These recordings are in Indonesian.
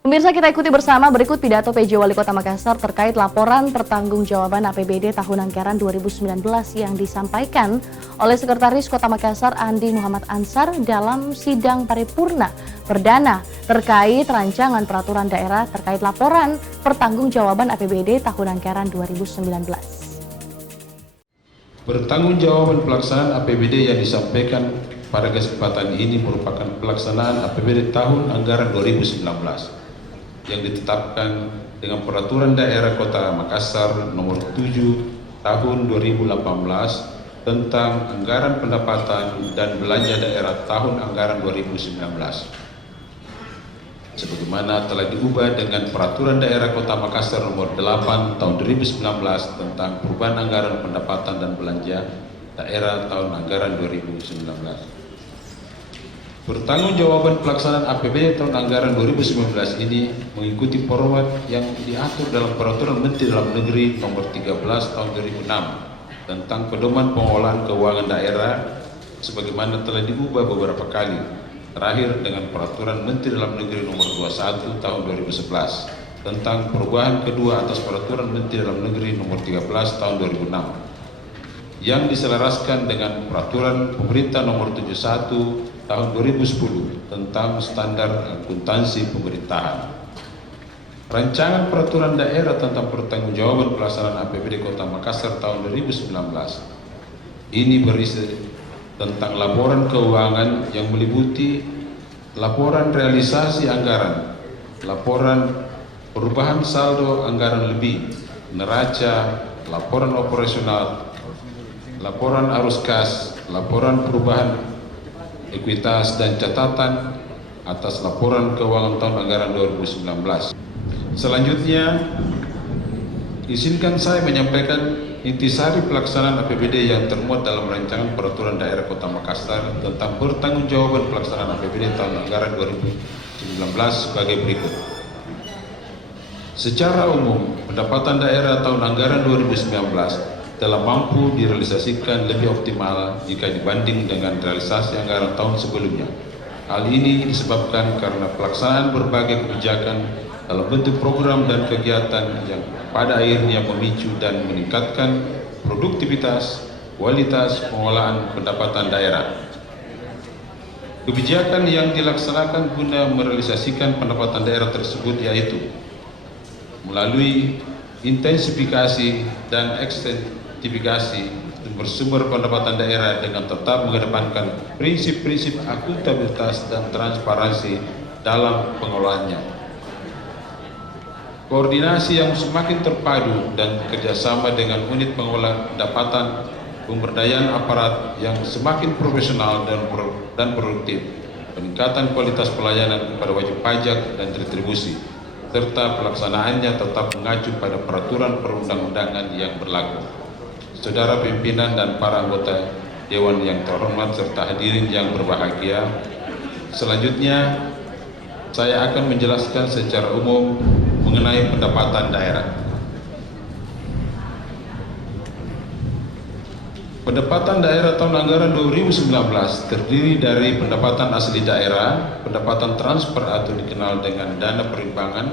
Pemirsa, kita ikuti bersama berikut pidato PJ Wali Kota Makassar terkait laporan pertanggungjawaban APBD tahun anggaran 2019 yang disampaikan oleh Sekretaris Kota Makassar Andi Muhammad Ansar dalam sidang paripurna perdana terkait rancangan peraturan daerah terkait laporan pertanggungjawaban APBD tahun anggaran 2019. Pertanggungjawaban pelaksanaan APBD yang disampaikan pada kesempatan ini merupakan pelaksanaan APBD tahun anggaran 2019 yang ditetapkan dengan Peraturan Daerah Kota Makassar Nomor 7 Tahun 2018 tentang Anggaran Pendapatan dan Belanja Daerah Tahun Anggaran 2019. Sebagaimana telah diubah dengan Peraturan Daerah Kota Makassar Nomor 8 Tahun 2019 tentang Perubahan Anggaran Pendapatan dan Belanja Daerah Tahun Anggaran 2019. Pertanggungjawaban pelaksanaan APBD tahun anggaran 2019 ini mengikuti format yang diatur dalam Peraturan Menteri Dalam Negeri Nomor 13 Tahun 2006 tentang pedoman pengelolaan keuangan daerah sebagaimana telah diubah beberapa kali, terakhir dengan Peraturan Menteri Dalam Negeri Nomor 21 Tahun 2011 tentang perubahan kedua atas Peraturan Menteri Dalam Negeri Nomor 13 Tahun 2006 yang diselaraskan dengan Peraturan Pemerintah Nomor 71 Tahun 2010 tentang standar akuntansi pemerintahan. Rancangan peraturan daerah tentang pertanggungjawaban pelaksanaan APBD Kota Makassar tahun 2019 ini berisi tentang laporan keuangan yang meliputi laporan realisasi anggaran, laporan perubahan saldo anggaran lebih, neraca, laporan operasional, laporan arus kas, laporan perubahan ekuitas dan catatan atas laporan keuangan tahun anggaran 2019. Selanjutnya, izinkan saya menyampaikan intisari pelaksanaan APBD yang termuat dalam rancangan peraturan daerah Kota Makassar tentang pertanggungjawaban pelaksanaan APBD tahun anggaran 2019 sebagai berikut. Secara umum, pendapatan daerah tahun anggaran 2019 telah mampu direalisasikan lebih optimal jika dibanding dengan realisasi anggaran tahun sebelumnya. Hal ini disebabkan karena pelaksanaan berbagai kebijakan dalam bentuk program dan kegiatan yang pada akhirnya memicu dan meningkatkan produktivitas, kualitas pengelolaan pendapatan daerah. Kebijakan yang dilaksanakan guna merealisasikan pendapatan daerah tersebut yaitu melalui intensifikasi dan ekstensifikasi bersumber pendapatan daerah dengan tetap mengedepankan prinsip-prinsip akuntabilitas dan transparansi dalam pengelolaannya. Koordinasi yang semakin terpadu dan kerjasama dengan unit pengelola pendapatan, pemberdayaan aparat yang semakin profesional dan produktif, peningkatan kualitas pelayanan kepada wajib pajak dan retribusi, serta pelaksanaannya tetap mengacu pada peraturan perundang-undangan yang berlaku. Saudara pimpinan dan para anggota Dewan yang terhormat serta hadirin yang berbahagia, selanjutnya saya akan menjelaskan secara umum mengenai pendapatan daerah. Pendapatan daerah tahun anggaran 2019 terdiri dari pendapatan asli daerah, pendapatan transfer atau dikenal dengan dana perimbangan,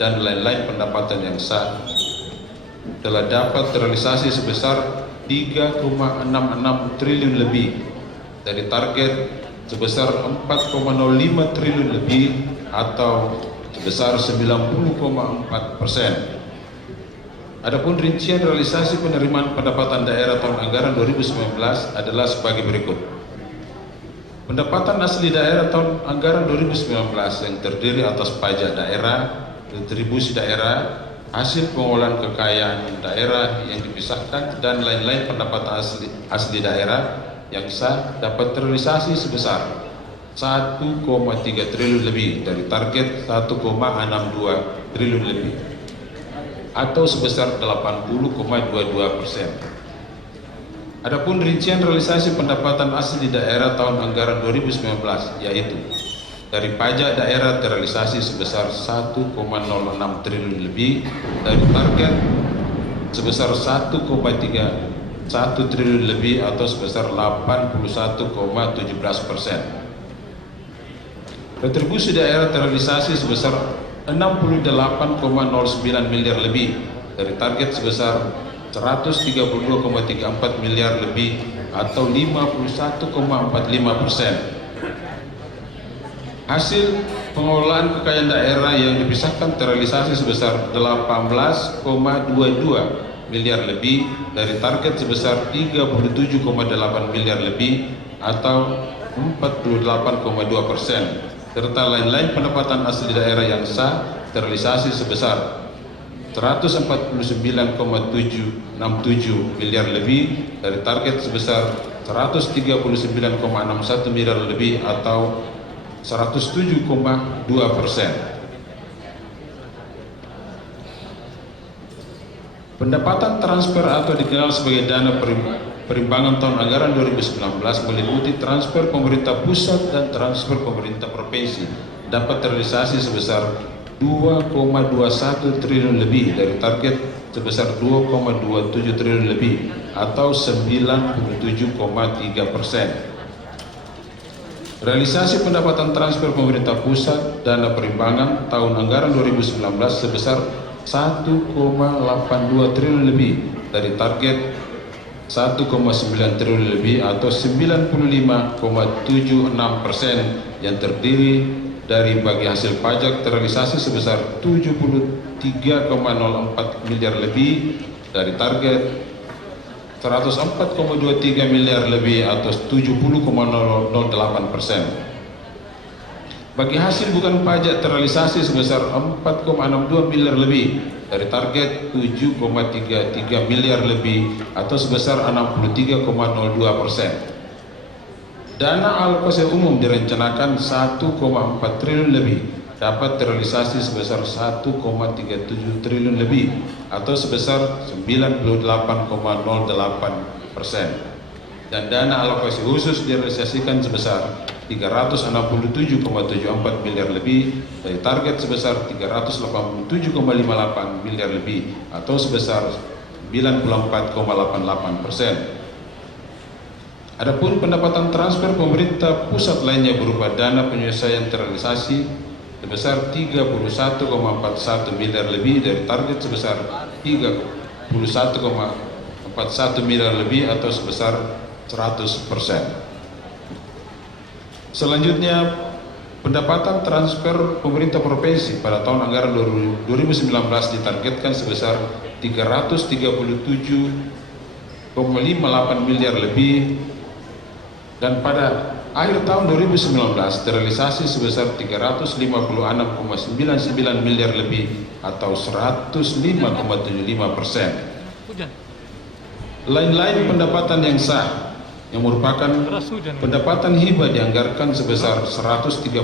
dan lain-lain pendapatan yang sah telah dapat terrealisasi sebesar 3,66 triliun lebih dari target sebesar 4,05 triliun lebih atau sebesar 90,4%. Adapun rincian realisasi penerimaan pendapatan daerah tahun anggaran 2019 adalah sebagai berikut. Pendapatan asli daerah tahun anggaran 2019 yang terdiri atas pajak daerah, retribusi daerah, hasil pengolahan kekayaan daerah yang dipisahkan, dan lain-lain pendapatan asli daerah yang sah dapat terrealisasi sebesar 1,3 triliun lebih dari target 1,62 triliun lebih atau sebesar 80,22%. Adapun rincian realisasi pendapatan asli daerah tahun anggaran 2019 yaitu dari pajak daerah terrealisasi sebesar 1,06 triliun lebih dari target sebesar 1,31 triliun lebih atau sebesar 81,17%. Retribusi daerah terrealisasi sebesar 68,09 miliar lebih dari target sebesar 132,34 miliar lebih atau 51,45%. Hasil pengelolaan kekayaan daerah yang dipisahkan terrealisasi sebesar 18,22 miliar lebih dari target sebesar 37,8 miliar lebih atau 48,2%, serta lain-lain pendapatan asli daerah yang sah terrealisasi sebesar 149,767 miliar lebih dari target sebesar 139,61 miliar lebih atau 107,2%. Pendapatan transfer atau dikenal sebagai dana perimbangan tahun anggaran 2019 meliputi transfer pemerintah pusat dan transfer pemerintah provinsi dapat terrealisasi sebesar 2,21 triliun lebih dari target sebesar 2,27 triliun lebih atau 97,3%. Realisasi pendapatan transfer pemerintah pusat dana perimbangan tahun anggaran 2019 sebesar 1,82 triliun lebih dari target 1,9 triliun lebih atau 95,76% yang terdiri dari bagi hasil pajak terrealisasi sebesar 73,04 miliar lebih dari target 104,23 miliar lebih atau 70,008%. Bagi hasil bukan pajak terrealisasi sebesar 4,62 miliar lebih dari target 7,33 miliar lebih atau sebesar 63,02%. Dana alokasi umum direncanakan 1,4 triliun lebih dapat terrealisasi sebesar 1,37 triliun lebih atau sebesar 98,08%. Dan dana alokasi khusus direalisasikan sebesar 367,74 miliar lebih dari target sebesar 387,58 miliar lebih atau sebesar 94,88%. Adapun pendapatan transfer pemerintah pusat lainnya berupa dana penyelesaian terrealisasi sebesar 31,41 miliar lebih dari target sebesar 31,41 miliar lebih atau sebesar 100%. Selanjutnya, pendapatan transfer pemerintah provinsi pada tahun anggaran 2019 ditargetkan sebesar 337,58 miliar lebih dan pada akhir tahun 2019 terrealisasi sebesar 356,99 miliar lebih atau 105,75%. Lain-lain pendapatan yang sah yang merupakan pendapatan hibah dianggarkan sebesar 138,82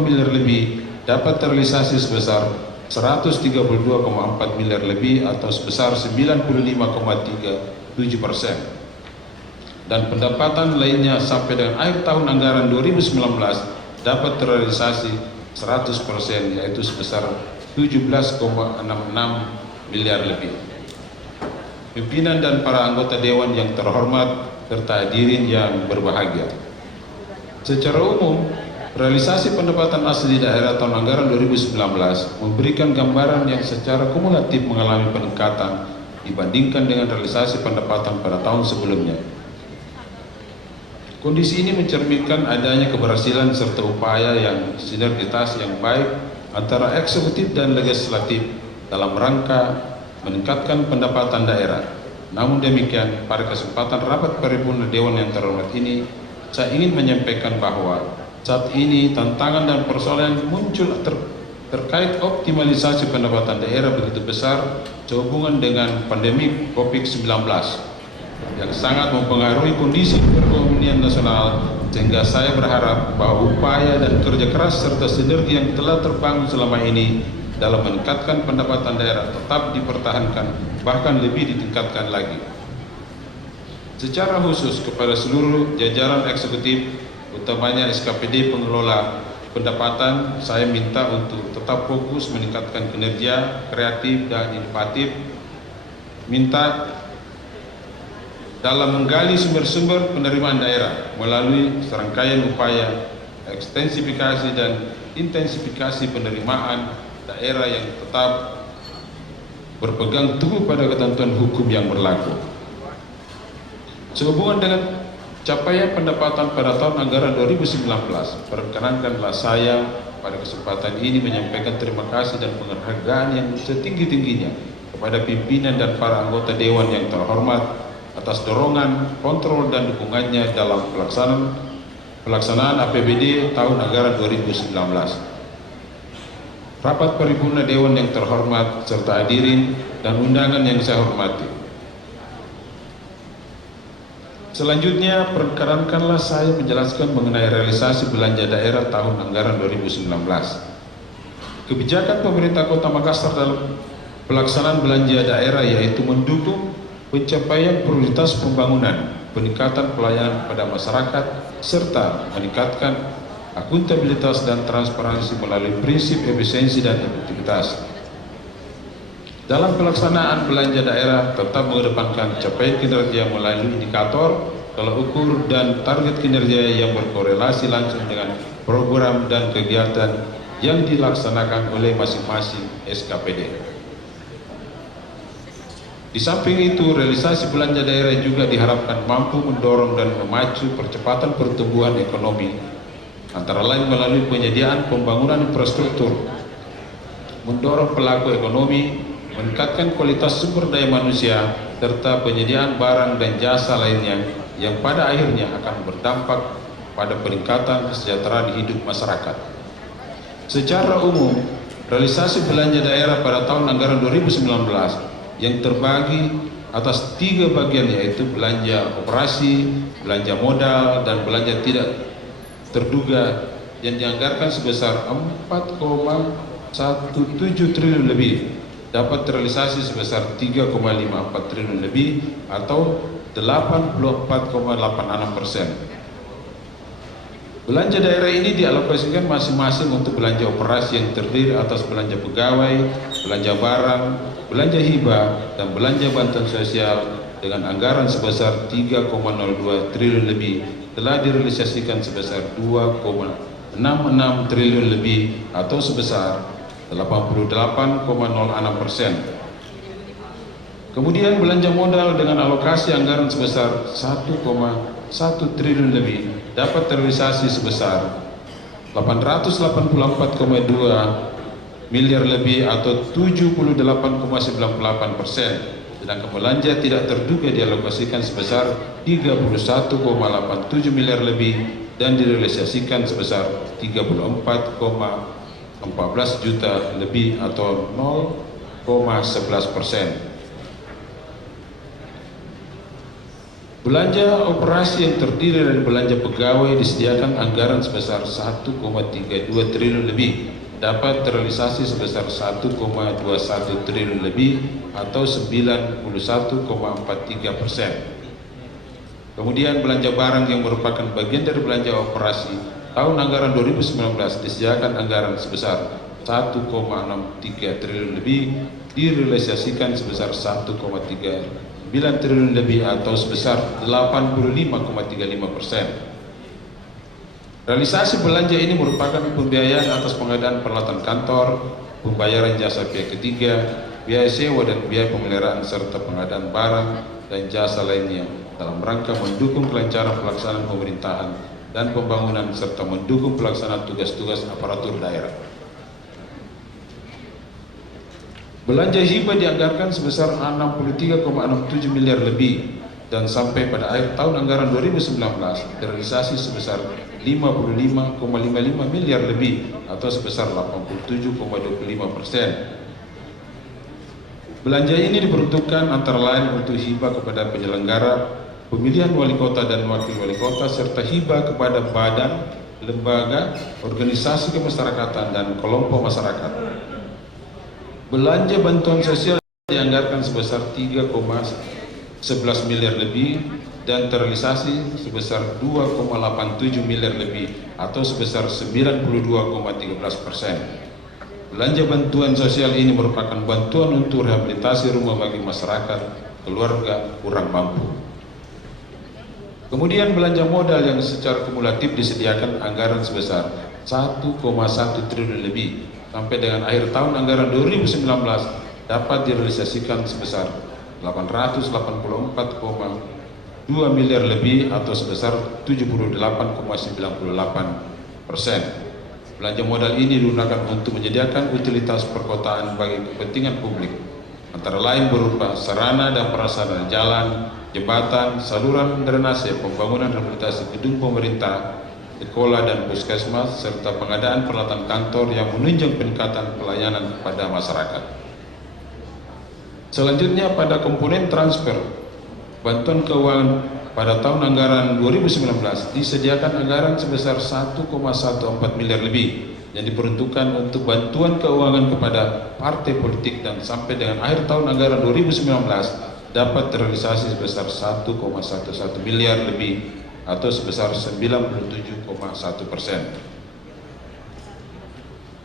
miliar lebih dapat terrealisasi sebesar 132,4 miliar lebih atau sebesar 95,37%. Dan pendapatan lainnya sampai dengan akhir tahun anggaran 2019 dapat terrealisasi 100% yaitu sebesar 17,66 miliar lebih. Pimpinan dan para anggota dewan yang terhormat serta hadirin yang berbahagia. Secara umum, realisasi pendapatan asli daerah tahun anggaran 2019 memberikan gambaran yang secara kumulatif mengalami peningkatan dibandingkan dengan realisasi pendapatan pada tahun sebelumnya. Kondisi ini mencerminkan adanya keberhasilan serta upaya yang sinergitas yang baik antara eksekutif dan legislatif dalam rangka meningkatkan pendapatan daerah. Namun demikian, pada kesempatan rapat paripurna Dewan yang terhormat ini, saya ingin menyampaikan bahwa saat ini tantangan dan persoalan muncul terkait optimalisasi pendapatan daerah begitu besar sehubungan dengan pandemi COVID-19 yang sangat mempengaruhi kondisi perekonomian nasional, sehingga saya berharap bahwa upaya dan kerja keras serta sinergi yang telah terbangun selama ini dalam meningkatkan pendapatan daerah tetap dipertahankan, bahkan lebih ditingkatkan lagi. Secara khusus kepada seluruh jajaran eksekutif, utamanya SKPD pengelola pendapatan, saya minta untuk tetap fokus meningkatkan kinerja kreatif dan inovatif, minta dalam menggali sumber-sumber penerimaan daerah melalui serangkaian upaya ekstensifikasi dan intensifikasi penerimaan daerah yang tetap berpegang teguh pada ketentuan hukum yang berlaku. Sehubungan dengan capaian pendapatan pada tahun anggaran 2019, perkenankanlah saya pada kesempatan ini menyampaikan terima kasih dan penghargaan yang setinggi-tingginya kepada pimpinan dan para anggota Dewan yang terhormat atas dorongan, kontrol, dan dukungannya dalam pelaksanaan APBD tahun anggaran 2019. Rapat paripurna Dewan yang terhormat serta hadirin dan undangan yang saya hormati. Selanjutnya, perkenankanlah saya menjelaskan mengenai realisasi belanja daerah tahun anggaran 2019. Kebijakan pemerintah Kota Makassar dalam pelaksanaan belanja daerah yaitu mendukung pencapaian prioritas pembangunan, peningkatan pelayanan pada masyarakat, serta meningkatkan akuntabilitas dan transparansi melalui prinsip efisiensi dan efektivitas. Dalam pelaksanaan belanja daerah tetap mengedepankan capaian kinerja melalui indikator, tolak ukur, dan target kinerja yang berkorelasi langsung dengan program dan kegiatan yang dilaksanakan oleh masing-masing SKPD. Di samping itu, realisasi belanja daerah juga diharapkan mampu mendorong dan memacu percepatan pertumbuhan ekonomi, antara lain melalui penyediaan pembangunan infrastruktur, mendorong pelaku ekonomi, meningkatkan kualitas sumber daya manusia, serta penyediaan barang dan jasa lainnya yang pada akhirnya akan berdampak pada peningkatan kesejahteraan hidup masyarakat. Secara umum, realisasi belanja daerah pada tahun anggaran 2019 yang terbagi atas 3 bagian, yaitu belanja operasi, belanja modal, dan belanja tidak terduga yang dianggarkan sebesar 4,17 triliun lebih dapat terrealisasi sebesar 3,54 triliun lebih atau 84,86%. Belanja daerah ini dialokasikan masing-masing untuk belanja operasi yang terdiri atas belanja pegawai, belanja barang, belanja hibah, dan belanja bantuan sosial dengan anggaran sebesar 3,02 triliun lebih telah direalisasikan sebesar 2,66 triliun lebih atau sebesar 88,06%. Kemudian belanja modal dengan alokasi anggaran sebesar 1,1 triliun lebih dapat terrealisasi sebesar 884,2 miliar lebih atau 78,98%. Sedangkan belanja tidak terduga dialokasikan sebesar 31,87 miliar lebih dan direalisasikan sebesar 34,14 juta lebih atau 0,11%. Belanja operasi yang terdiri dari belanja pegawai disediakan anggaran sebesar 1,32 triliun lebih dapat terrealisasi sebesar 1,21 triliun lebih atau 91,43%. Kemudian belanja barang yang merupakan bagian dari belanja operasi tahun anggaran 2019 disediakan anggaran sebesar 1,63 triliun lebih direalisasikan sebesar 1,39 triliun lebih atau sebesar 85,35%. Realisasi belanja ini merupakan pembiayaan atas pengadaan peralatan kantor, pembayaran jasa pihak ketiga, biaya sewa dan biaya pemeliharaan serta pengadaan barang dan jasa lainnya dalam rangka mendukung kelancaran pelaksanaan pemerintahan dan pembangunan serta mendukung pelaksanaan tugas-tugas aparatur daerah. Belanja hibah dianggarkan sebesar 63,67 miliar lebih dan sampai pada akhir tahun anggaran 2019 terrealisasi sebesar 55,55 miliar lebih atau sebesar 87,25%. Belanja ini diperuntukkan antara lain untuk hibah kepada penyelenggara pemilihan wali kota dan wakil wali kota serta hibah kepada badan, lembaga, organisasi kemasyarakatan dan kelompok masyarakat. Belanja bantuan sosial dianggarkan sebesar 3,11 miliar lebih dan terrealisasi sebesar 2,87 miliar lebih atau sebesar 92,13%. Belanja bantuan sosial ini merupakan bantuan untuk rehabilitasi rumah bagi masyarakat keluarga kurang mampu. Kemudian belanja modal yang secara kumulatif disediakan anggaran sebesar 1,1 triliun lebih. Sampai dengan akhir tahun anggaran 2019 dapat direalisasikan sebesar 884,2 miliar lebih atau sebesar 78,98%. Belanja modal ini digunakan untuk menyediakan utilitas perkotaan bagi kepentingan publik, antara lain berupa sarana dan prasarana jalan, jembatan, saluran drainase, pembangunan rehabilitasi gedung pemerintah, sekolah dan puskesmas, serta pengadaan peralatan kantor yang menunjang peningkatan pelayanan kepada masyarakat. Selanjutnya pada komponen transfer bantuan keuangan pada tahun anggaran 2019 disediakan anggaran sebesar 1,14 miliar lebih yang diperuntukkan untuk bantuan keuangan kepada partai politik dan sampai dengan akhir tahun anggaran 2019 dapat terrealisasi sebesar 1,11 miliar lebih atau sebesar 97,1%.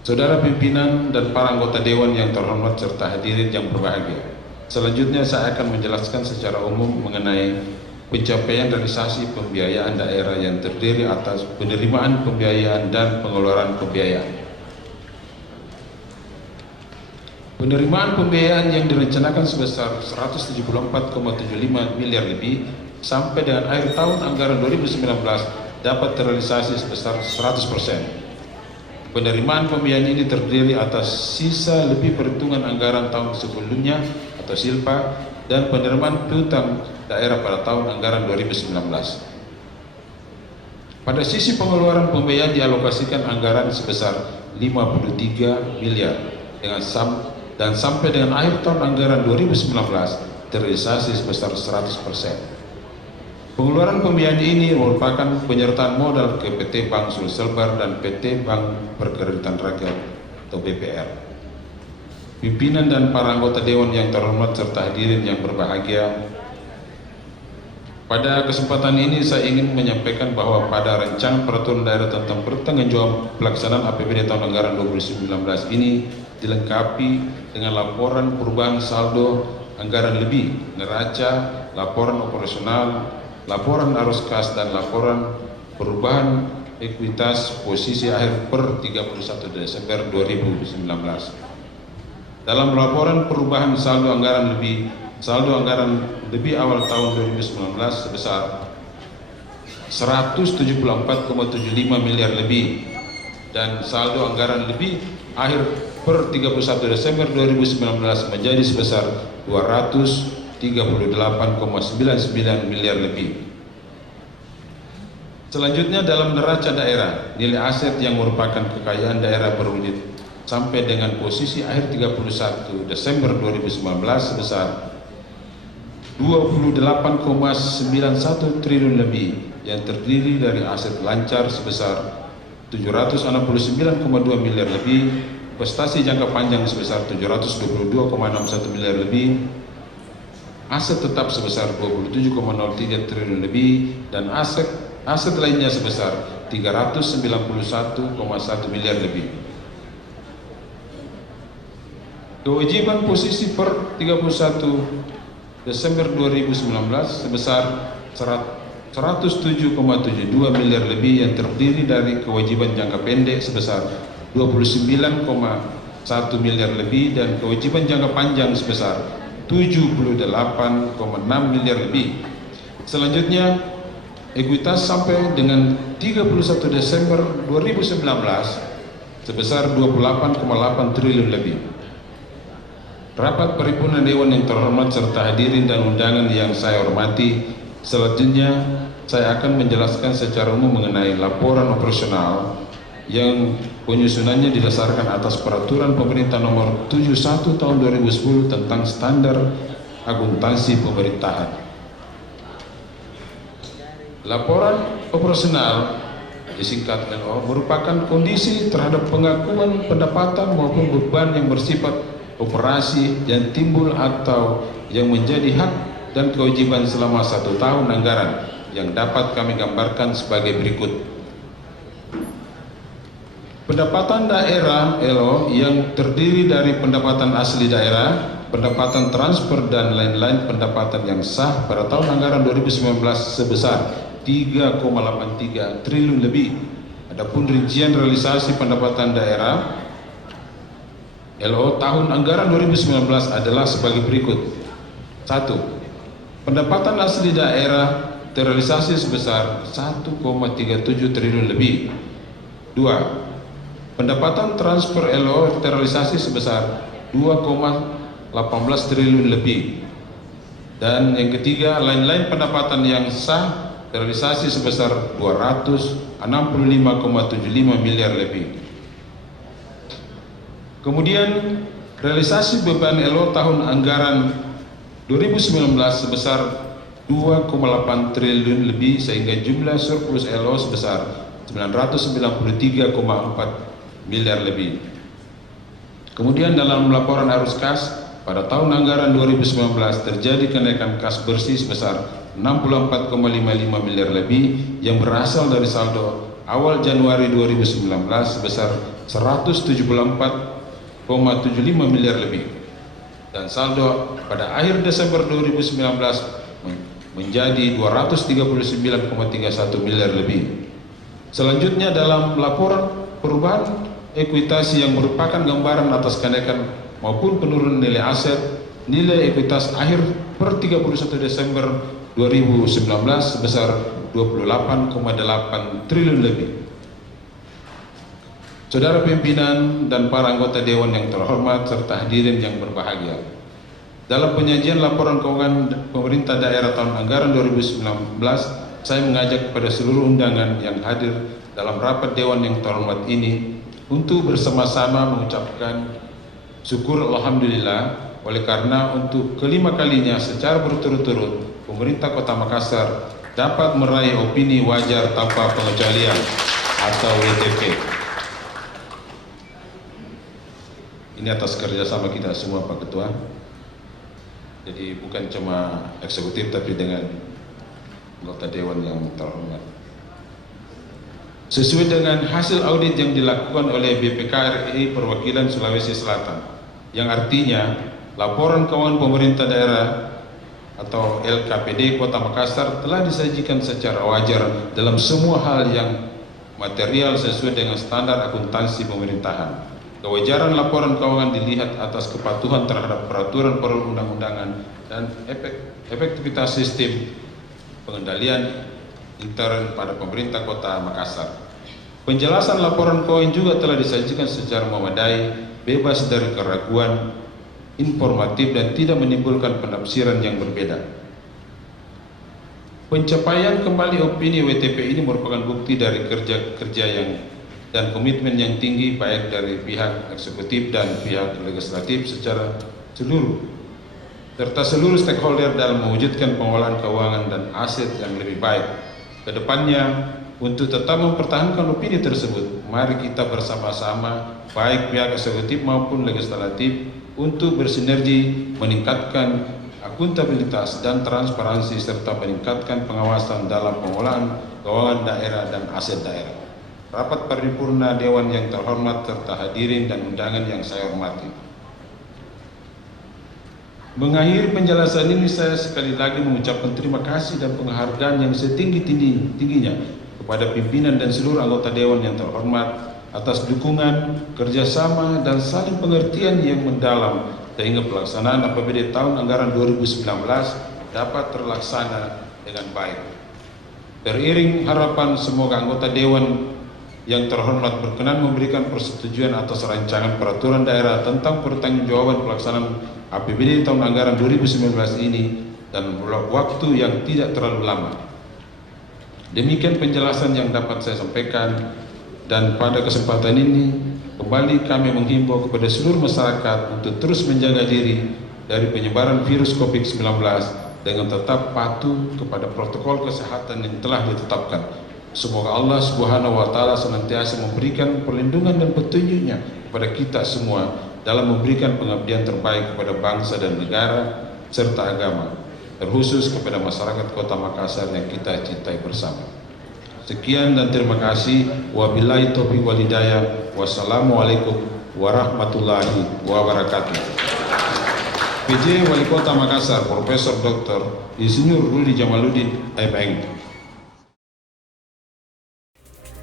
Saudara pimpinan dan para anggota Dewan yang terhormat serta hadirin yang berbahagia, selanjutnya saya akan menjelaskan secara umum mengenai pencapaian realisasi pembiayaan daerah yang terdiri atas penerimaan pembiayaan dan pengeluaran pembiayaan. Penerimaan pembiayaan yang direncanakan sebesar 174,75 miliar lebih sampai dengan akhir tahun anggaran 2019 dapat terrealisasi sebesar 100%. Penerimaan pembiayaan ini terdiri atas sisa lebih perhitungan anggaran tahun sebelumnya atau silpa dan penerimaan piutang daerah pada tahun anggaran 2019. Pada sisi pengeluaran pembiayaan dialokasikan anggaran sebesar 53 miliar dan sampai dengan akhir tahun anggaran 2019 terrealisasi sebesar 100%. Pengeluaran pembiayaan ini merupakan penyertaan modal ke PT Bank Sulselbar dan PT Bank Perkreditan Rakyat atau BPR. Pimpinan dan para anggota Dewan yang terhormat serta hadirin yang berbahagia, pada kesempatan ini saya ingin menyampaikan bahwa pada rancangan peraturan daerah tentang pertanggungjawaban pelaksanaan APBD tahun anggaran 2019 ini dilengkapi dengan laporan perubahan saldo anggaran lebih, neraca, laporan operasional, laporan arus kas dan laporan perubahan ekuitas posisi akhir per 31 Desember 2019. Dalam laporan perubahan saldo anggaran lebih awal tahun 2019 sebesar 174,75 miliar lebih dan saldo anggaran lebih akhir per 31 Desember 2019 menjadi sebesar 238,99 miliar lebih. Selanjutnya dalam neraca daerah, nilai aset yang merupakan kekayaan daerah berwujud sampai dengan posisi akhir 31 Desember 2019 sebesar 28,91 triliun lebih yang terdiri dari aset lancar sebesar 769,2 miliar lebih, prestasi jangka panjang sebesar 722,61 miliar lebih, aset tetap sebesar 27,03 triliun lebih, dan aset lainnya sebesar 391,1 miliar lebih. Kewajiban posisi per 31 Desember 2019 sebesar 107,72 miliar lebih yang terdiri dari kewajiban jangka pendek sebesar 29,1 miliar lebih dan kewajiban jangka panjang sebesar 78,6 miliar lebih. Selanjutnya, ekuitas sampai dengan 31 Desember 2019 sebesar 28,8 triliun lebih. Rapat Paripurna Dewan yang terhormat serta hadirin dan undangan yang saya hormati, selanjutnya saya akan menjelaskan secara umum mengenai laporan operasional yang penyusunannya didasarkan atas peraturan pemerintah nomor 71 tahun 2010 tentang standar akuntansi pemerintahan. Laporan operasional disingkat LO merupakan kondisi terhadap pengakuan pendapatan maupun beban yang bersifat operasi yang timbul atau yang menjadi hak dan kewajiban selama 1 tahun anggaran yang dapat kami gambarkan sebagai berikut. Pendapatan daerah LO yang terdiri dari pendapatan asli daerah, pendapatan transfer dan lain-lain pendapatan yang sah pada tahun anggaran 2019 sebesar 3,83 triliun lebih. Adapun rincian realisasi pendapatan daerah LO tahun anggaran 2019 adalah sebagai berikut. 1. Pendapatan asli daerah terrealisasi sebesar 1,37 triliun lebih. 2. Pendapatan transfer LO terrealisasi sebesar 2,18 triliun lebih. Dan yang ketiga, lain-lain pendapatan yang sah terrealisasi sebesar 265,75 miliar lebih. Kemudian realisasi beban LO tahun anggaran 2019 sebesar 2,8 triliun lebih, sehingga jumlah surplus LO sebesar 993,4 miliar lebih. Kemudian dalam laporan arus kas pada tahun anggaran 2019 terjadi kenaikan kas bersih sebesar 64,55 miliar lebih yang berasal dari saldo awal Januari 2019 sebesar 174,75 miliar lebih, dan saldo pada akhir Desember 2019 menjadi 239,31 miliar lebih. Selanjutnya dalam laporan perubahan ekuitasi yang merupakan gambaran atas kenaikan maupun penurunan nilai aset, nilai ekuitas akhir per 31 Desember 2019 sebesar 28,8 triliun lebih. Saudara pimpinan dan para anggota Dewan yang terhormat serta hadirin yang berbahagia, dalam penyajian laporan keuangan pemerintah daerah tahun anggaran 2019, saya mengajak kepada seluruh undangan yang hadir dalam rapat Dewan yang terhormat ini untuk bersama-sama mengucapkan syukur Alhamdulillah, oleh karena untuk kelima kalinya secara berturut-turut pemerintah Kota Makassar dapat meraih opini wajar tanpa pengecualian atau WTP. Ini atas kerjasama kita semua Pak Ketua. Jadi bukan cuma eksekutif tapi dengan anggota Dewan yang terhormat. Sesuai dengan hasil audit yang dilakukan oleh BPKRI Perwakilan Sulawesi Selatan, yang artinya laporan keuangan pemerintah daerah atau LKPD Kota Makassar telah disajikan secara wajar dalam semua hal yang material sesuai dengan standar akuntansi pemerintahan. Kewajaran laporan keuangan dilihat atas kepatuhan terhadap peraturan perundang-undangan dan efektivitas sistem pengendalian intern pada pemerintah Kota Makassar. Penjelasan laporan keuangan juga telah disajikan secara memadai, bebas dari keraguan, informatif dan tidak menimbulkan penafsiran yang berbeda. Pencapaian kembali opini WTP ini merupakan bukti dari kerja dan komitmen yang tinggi baik dari pihak eksekutif dan pihak legislatif secara seluruh, serta seluruh stakeholder dalam mewujudkan pengelolaan keuangan dan aset yang lebih baik. Kedepannya, untuk tetap mempertahankan opini tersebut, mari kita bersama-sama, baik pihak eksekutif maupun legislatif, untuk bersinergi meningkatkan akuntabilitas dan transparansi serta meningkatkan pengawasan dalam pengelolaan keuangan daerah dan aset daerah. Rapat paripurna Dewan yang terhormat serta hadirin dan undangan yang saya hormati. Mengakhiri penjelasan ini, saya sekali lagi mengucapkan terima kasih dan penghargaan yang setinggi-tingginya kepada pimpinan dan seluruh anggota Dewan yang terhormat atas dukungan, kerjasama, dan saling pengertian yang mendalam sehingga pelaksanaan APBD tahun anggaran 2019 dapat terlaksana dengan baik. Beriring harapan semoga anggota Dewan yang terhormat berkenan memberikan persetujuan atas rancangan peraturan daerah tentang pertanggungjawaban pelaksanaan APBD tahun anggaran 2019 ini dan waktu yang tidak terlalu lama. Demikian penjelasan yang dapat saya sampaikan, dan pada kesempatan ini kembali kami menghimbau kepada seluruh masyarakat untuk terus menjaga diri dari penyebaran virus COVID-19 dengan tetap patuh kepada protokol kesehatan yang telah ditetapkan. Semoga Allah Subhanahu wa Ta'ala senantiasa memberikan perlindungan dan petunjuknya kepada kita semua dalam memberikan pengabdian terbaik kepada bangsa dan negara serta agama, terkhusus kepada masyarakat Kota Makassar yang kita cintai bersama. Sekian dan terima kasih. Wabillahi taufiq wal hidayah. Wassalamualaikum warahmatullahi wabarakatuh. PJ Wali Kota Makassar Profesor Dr. Insinyur Rudi Jamaluddin, MPeng.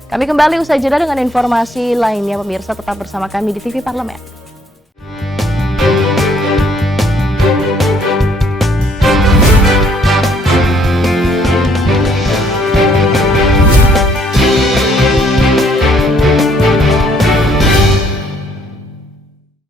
Kami kembali usai jeda dengan informasi lainnya, pemirsa tetap bersama kami di TV Parlemen.